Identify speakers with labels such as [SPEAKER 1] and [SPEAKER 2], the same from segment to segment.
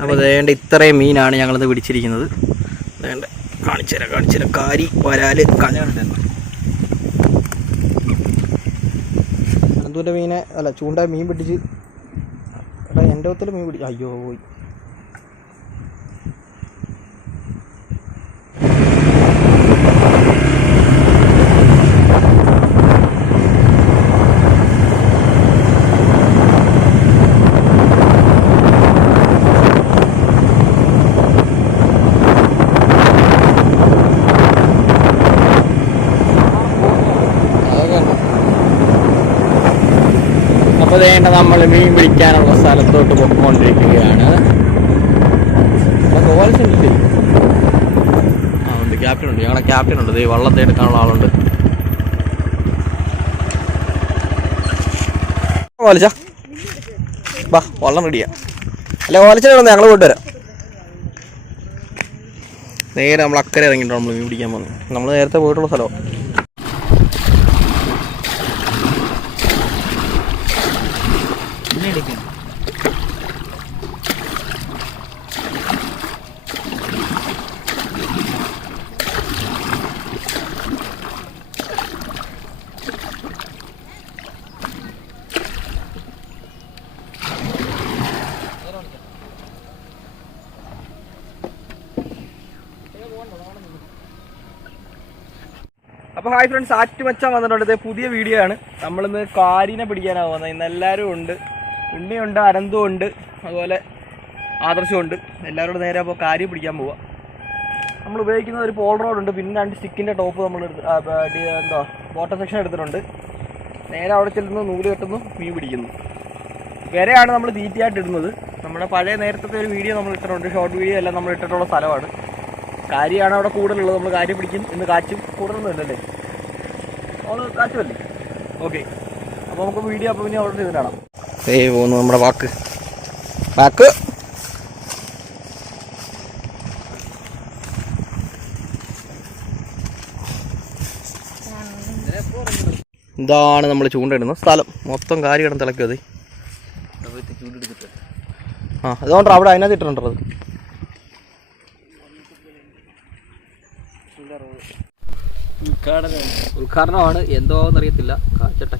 [SPEAKER 1] അപ്പോൾ വേണ്ട ഇത്രയും മീനാണ് ഞങ്ങളിന്ന് പിടിച്ചിരിക്കുന്നത്. വേണ്ട കാണിച്ചുതരാം കാണിച്ചുതരാം കാരി വരാൽ കാരി അനന്തൂന്റെ മീനെ അല്ല ചൂണ്ട മീൻ പിടിച്ച്. എടാ എന്റെ ഒത്തിൽ മീൻ പിടിച്ച് അയ്യോ പോയി. അപ്പോൾ നമ്മൾ മീൻ പിടിക്കാനുള്ള സ്ഥലത്തോട്ട് പൊക്കോണ്ടിരിക്കുകയാണ്. കോലസ് ഉണ്ടല്ലേ ആ ഉണ്ട്. ക്യാപ്റ്റൻ ഉണ്ട്. ഞങ്ങളെ ക്യാപ്റ്റൻ ഉണ്ട്. ദേ വള്ളത്തെ എടുക്കാനുള്ള ആളുണ്ട്. ഓലച്ച ബാ വള്ളം റെഡിയാ അല്ല കോലച്ചിട്ടുണ്ട് ഞങ്ങൾ പോയിട്ട് വരാം. നേരെ നമ്മൾ അക്കരെ ഇറങ്ങിയിട്ടോ നമ്മൾ മീൻ പിടിക്കാൻ പോകുന്നത്. നമ്മൾ നേരത്തെ പോയിട്ടുള്ള സ്ഥലമാണ്. അപ്പോൾ ഹായ് ഫ്രണ്ട്സ് ആറ്റുമച്ചാൻ വന്നിട്ടുണ്ട്. പുതിയ വീഡിയോ ആണ്. നമ്മളിന്ന് കാരിനെ പിടിക്കാനാണ് പോകുന്നത്. ഇന്ന് എല്ലാവരും ഉണ്ട്. ഉണ്ണിയുണ്ട് അനന്തും ഉണ്ട്. അതുപോലെ ആദർശവും ഉണ്ട്. എല്ലാവരും നേരെ അപ്പോൾ കാരി പിടിക്കാൻ പോവാം. നമ്മൾ ഉപയോഗിക്കുന്ന ഒരു പോൾ റോഡ് ഉണ്ട്. പിന്നെ രണ്ട് സ്റ്റിക്കിന്റെ ടോപ്പ് നമ്മൾ എടുത്ത് എന്താ ബോട്ടം സെക്ഷൻ എടുത്തിട്ടുണ്ട്. നേരെ അവിടെ ചെല്ലുന്നു നൂൽ കെട്ടുന്നു മീൻ പിടിക്കുന്നു. വരെയാണ് നമ്മൾ തീറ്റയായിട്ട് ഇടുന്നത്. നമ്മുടെ പഴയ നേരത്തെ ഒരു വീഡിയോ നമ്മൾ ഇട്ടിട്ടുണ്ട്. ഷോർട്ട് വീഡിയോ എല്ലാം നമ്മൾ ഇട്ടിട്ടുള്ള സ്ഥലമാണ്. കാര്യമാണ് അവിടെ കൂടുതലുള്ളത്. നമ്മൾ കാര്യം പിടിക്കും ഇന്ന് കാച്ചും. കൂടുതലൊന്നും ഇല്ലല്ലേ നമ്മൾ കാച്ചുമല്ലേ ഓക്കെ. അപ്പോൾ നമുക്ക് വീഡിയോ അപ്പോൾ പിന്നെ അവിടെ ഇത് കാണാം. ഏ പോകുന്നു നമ്മുടെ വാക്ക്. വാക്ക്. ഇതാണ് നമ്മൾ ചൂണ്ടയിടുന്ന സ്ഥലം. മൊത്തം കാര്യം കിടന്ന് തിളക്കിയത് ആ അതുകൊണ്ടാണ് അവിടെ അതിനകത്ത് ഇട്ടിട്ടുണ്ടത്. ഉദ്ഘാടനമാണ് എന്തോന്നറിയത്തില്ല. കാച്ചട്ടെ.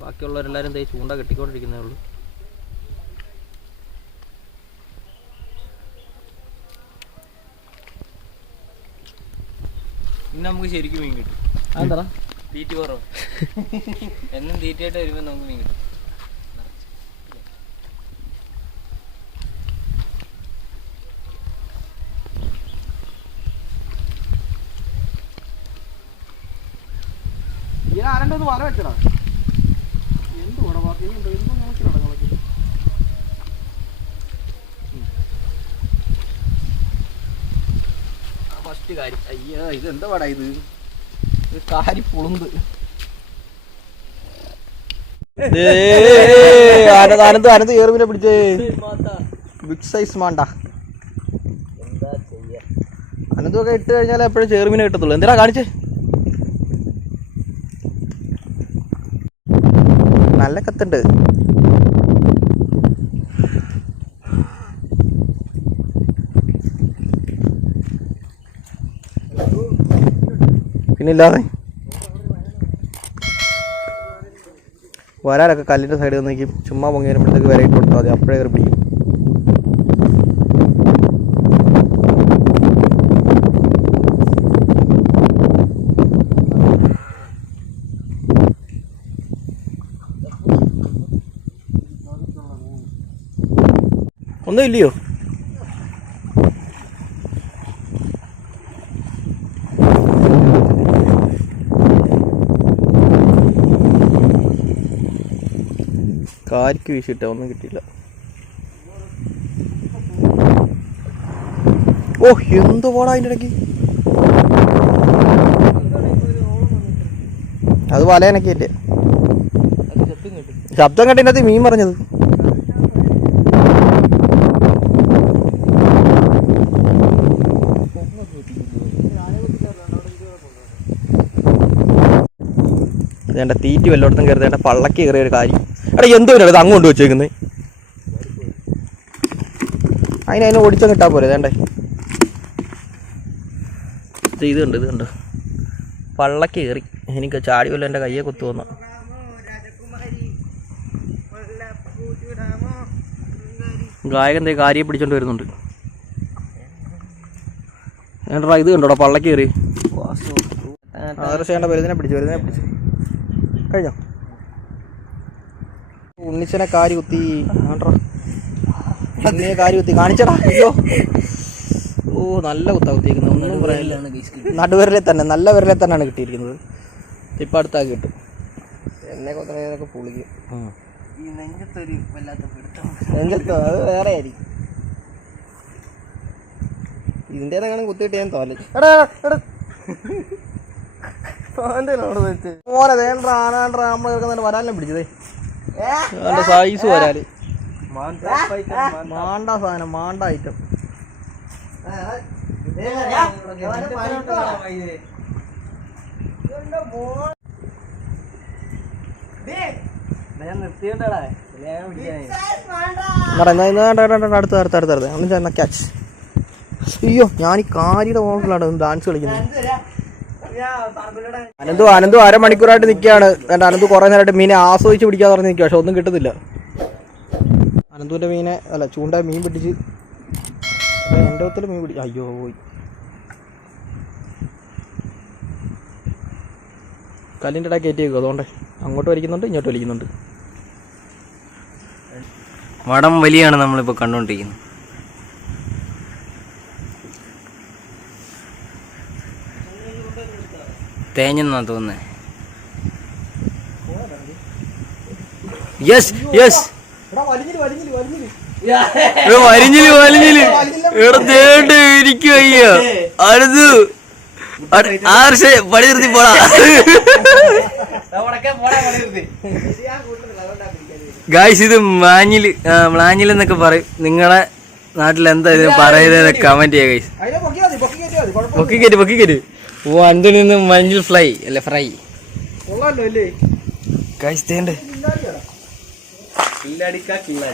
[SPEAKER 1] ബാക്കിയുള്ളവരെല്ലാരും തേ ചൂണ്ട കെട്ടിക്കൊണ്ടിരിക്കുന്നേ ഉള്ളൂ.
[SPEAKER 2] ഇന്ന് നമുക്ക് ശരിക്കും മീൻ കിട്ടും.
[SPEAKER 1] അതെന്താ
[SPEAKER 2] തീറ്റ കുറവ്. എന്നും തീറ്റയായിട്ട് വരുമ്പോൾ നമുക്ക് മീൻ കിട്ടും.
[SPEAKER 1] ഒന്ന് വല വെച്ചടാ. എന്ത് കൂടെ ബാക്കി എന്തോ എന്തോ നോക്കിടാ കളക്കി ഫസ്റ്റ് കാര്യം. അയ്യോ ഇത് എന്താ പാടാ ഇത്? ഇത് കാരി പുളുന്ത്. ആനന്ദ ആനന്ദ പിടിച്ചേ. ബിഗ് സൈസ് മാണ്ട.
[SPEAKER 2] എന്താ ചെയ്യാ?
[SPEAKER 1] അനന്തൊക്കെ ഇട്ട് കഴിഞ്ഞാൽ എപ്പോഴും ചേർമിനെ കിട്ടത്തുള്ളൂ. എന്തിനാ കാണിച്ചേ? നല്ല കത്തുണ്ട്. പിന്നില്ലാതെ. വരാനൊക്കെ കല്ലിന്റെ സൈഡിൽ നിന്നേക്കും ചുമ്മാ പൊങ്ങി വരുമ്പോഴത്തേക്ക് വരയിട്ട് കൊടുത്താൽ മതി. അപ്പോഴേ പിടിക്കും. ഒന്നും ഇല്ലയോ കാരിക്ക് വീശിട്ട ഒന്നും കിട്ടിയില്ല. ഓ എന്ത് പോടാ അതിന്റെ ഇടയ്ക്ക്? അത് വലയനൊക്കെ അല്ലേ
[SPEAKER 2] അത് ചത്തും കിട്ടും
[SPEAKER 1] ശബ്ദം കേട്ടതിനകത്ത് മീൻ പറഞ്ഞത്. വേണ്ട തീറ്റി വല്ലോടത്തും കയറി വേണ്ട പള്ളക്ക് കയറിയ ഒരു കാര്യം. എടാ എന്തോ ഇത് അങ്ങോട്ട് വെച്ചേക്കുന്നത് അതിന് അതിനെ ഓടിച്ചാൽ ഇട്ടാൽ പോരെ വേണ്ടേ ഇത് കണ്ട് ഇത് കണ്ട്. പള്ളക്ക് കയറി. എനിക്ക് ചാടി വല്ല എന്റെ കയ്യെ കുത്തു വന്നു. ഗായകൻ ദേ കാര്യം പിടിച്ചോണ്ട് വരുന്നുണ്ട്. ഇത് കണ്ടോടാ പള്ളക്ക് കയറി. വരുന്നതിനെ പിടിച്ചു വരുന്നതിനെ പിടിച്ചു. കഴിഞ്ഞോ? ഉണ്ണിച്ചനെ കാരി കുത്തി ഉണ്ണിയെ കാരി കുത്തി കാണിച്ചടാ അയ്യോ. ഓ നല്ല കുത്താ കുത്തിയിരിക്കുന്നത്. ഒന്നും പറയാനില്ല. നടുവിരലെ തന്നെ നല്ല വിരലെ തന്നെയാണ് കിട്ടിയിരിക്കുന്നത്. ഇപ്പം അടുത്താ കിട്ടും. എന്നെ കൊത്തനൊക്കെ പുളിക്കും.
[SPEAKER 2] ഈ നെഞ്ചത്തൊരു വല്ലാത്ത പിടുത്തം.
[SPEAKER 1] നെഞ്ചത്തോ അത് വേറെ ആയിരിക്കും. ഇതിന്റെ കുത്തിയിട്ട് ഞാൻ തോല. എടാ എടാ. വരാനും പിടിച്ചതേ? സൈസ് വരാൽ. മാണ്ട സാധനം മാണ്ട ഐറ്റം
[SPEAKER 2] ഞാൻ നിർത്തിയോണ്ടാടാ ഞാൻ പിടിക്കാനായി
[SPEAKER 1] അടുത്ത് അടുത്ത് അടുത്ത് അടുത്ത്. ഒന്ന് ചെന്ന ക്യാച്ച് അയ്യോ ഞാൻ ഈ കാരിയുടെ ഡാൻസ് കളിക്കുന്നത്? അനന്തു അനന്തു അരമണിക്കൂറായിട്ട് നിൽക്കുകയാണ് എന്റെ അനന്തു കുറേ നേരമായിട്ട് മീനെ ആസ്വദിച്ച് പിടിക്കാന്ന് പറഞ്ഞ് നിൽക്കുക പക്ഷെ ഒന്നും കിട്ടുന്നില്ല. അനന്തുവിന്റെ മീനെ അല്ല ചൂണ്ട മീൻ പിടിച്ച് എന്റെ ഒത്തിൽ മീൻ പിടിച്ച് അയ്യോ പോയി. കല്ലിന്റെ ഇടയിൽ കയറ്റി വെക്കും അതുകൊണ്ട് അങ്ങോട്ട് വലിക്കുന്നുണ്ട് ഇങ്ങോട്ട് വലിക്കുന്നുണ്ട്.
[SPEAKER 2] വടം വലിയാണ് നമ്മളിപ്പോൾ കണ്ടോണ്ടിരിക്കുന്നത്. തേഞ്ഞെന്നാ തോന്നുന്നത് യെസ് യെസ് വലിഞ്ഞിൽ വലിഞ്ഞിൽ ഇരിക്കും അയ്യോ. അടുത്തു ആർഷ പണി നിർത്തി പോടാ. ഗായ്സ് ഇത്. മാഞ്ഞിൽ ആ, മ്ലാഞ്ഞിൽ എന്നൊക്കെ പറയും. നിങ്ങളെ നാട്ടിൽ എന്താ ഇത് പറയുന്നത് കമന്റ് ചെയ്യാ ഗൈസ് പൊക്കി കയറ്റി പൊക്കി കയറ്റി. ഓ നിന്ന് മഞ്ഞിൽ ഫ്ലൈ അല്ല ഫ്രൈ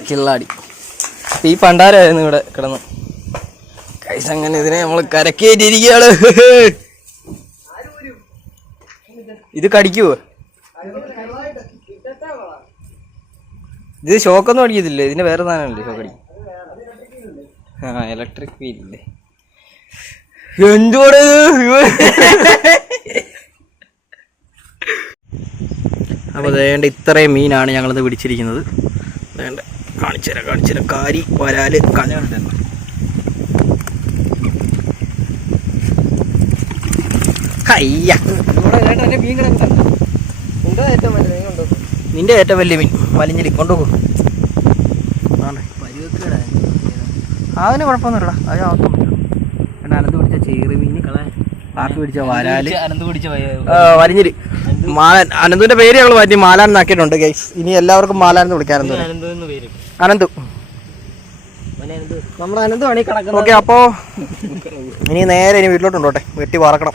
[SPEAKER 2] കിള്ളാടി ഈ പണ്ടാരായിരുന്നു ഇവിടെ കിടന്നു. കൈസ് അങ്ങനെ ഇതിനെ നമ്മൾ കരക്കേറ്റിരിക്കുകയാണ് ഇത് കടിക്കുവോ? ഇത് ഷോക്കൊന്നും അടിക്കത്തില്ലേ? ഇതിന്റെ വേറെ സാധനമല്ലേ ഷോക്ക് അടിക്കും ആ ഇലക്ട്രിക് വീലില്ലേ എന്തുകൂടെ
[SPEAKER 1] അപ്പോൾ വേണ്ട ഇത്രയും മീനാണ് ഞങ്ങളിത് പിടിച്ചിരിക്കുന്നത്. വേണ്ട കാണിച്ചുതരാം കാണിച്ചുതരാം കാണിച്ചു തരാം. കാരി വരാൽ കലയുണ്ട് നിന്റെ ഏറ്റവും വലിയ മീൻ വലിഞ്ഞിരി കൊണ്ടുപോകും. അതിന് കുഴപ്പമൊന്നുമില്ല അത് അകത്തൊന്നുമില്ല പിടിച്ച കാപ്പി പിടിച്ച വരാൽ.
[SPEAKER 2] അനന്ത് പിടിച്ച
[SPEAKER 1] ആ, വലിഞ്ഞിരി മാലാൻ അനന്തുവിന്റെ പേര് ഞങ്ങൾ മാറ്റി മാലാൻ എന്നാക്കിയിട്ടുണ്ട് ഗൈസ് ഇനി എല്ലാവർക്കും മാലാൻ എന്ന് വിളിക്കാൻ
[SPEAKER 2] അനന്ത്
[SPEAKER 1] നമ്മൾ അനന്തു. ആണ് ഈ കിടക്കുന്നത്. ഓക്കെ അപ്പോ ഇനി നേരെ ഇനി വീട്ടിലോട്ടുണ്ടോട്ടെ വെട്ടി വറക്കണം